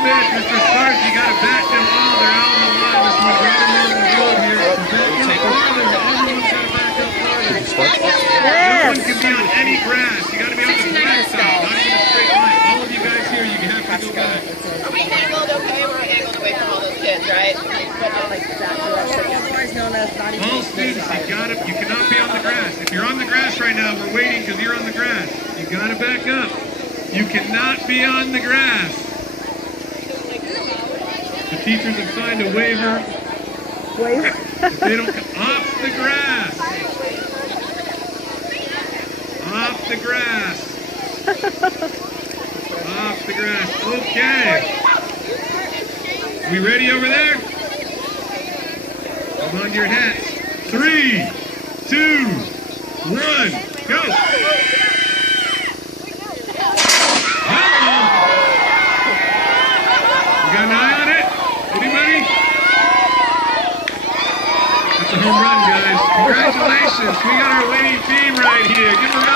Smith, Mr. Sparks, you got to back them all. They're out on the line. This one's right along the road here. So back up farther. Everyone's got to back up farther. No one can be on any grass. You got to be on the flat side, not even a straight line. All of you guys here, you have to go back. Are we angled okay? We're angled away from all those kids, right? All students, you cannot be on the grass. If you're on the grass right now, we're waiting because you're on the grass. You got to back up. You cannot be on the grass. The teachers have signed a waiver. If they don't come off the grass. Off the grass. Off the grass. Okay. We ready over there? Come on your hats. 3, 2, 1, go. You got an eye on it? Anybody? That's a home run, guys. Congratulations. We got our winning team right here. Give them a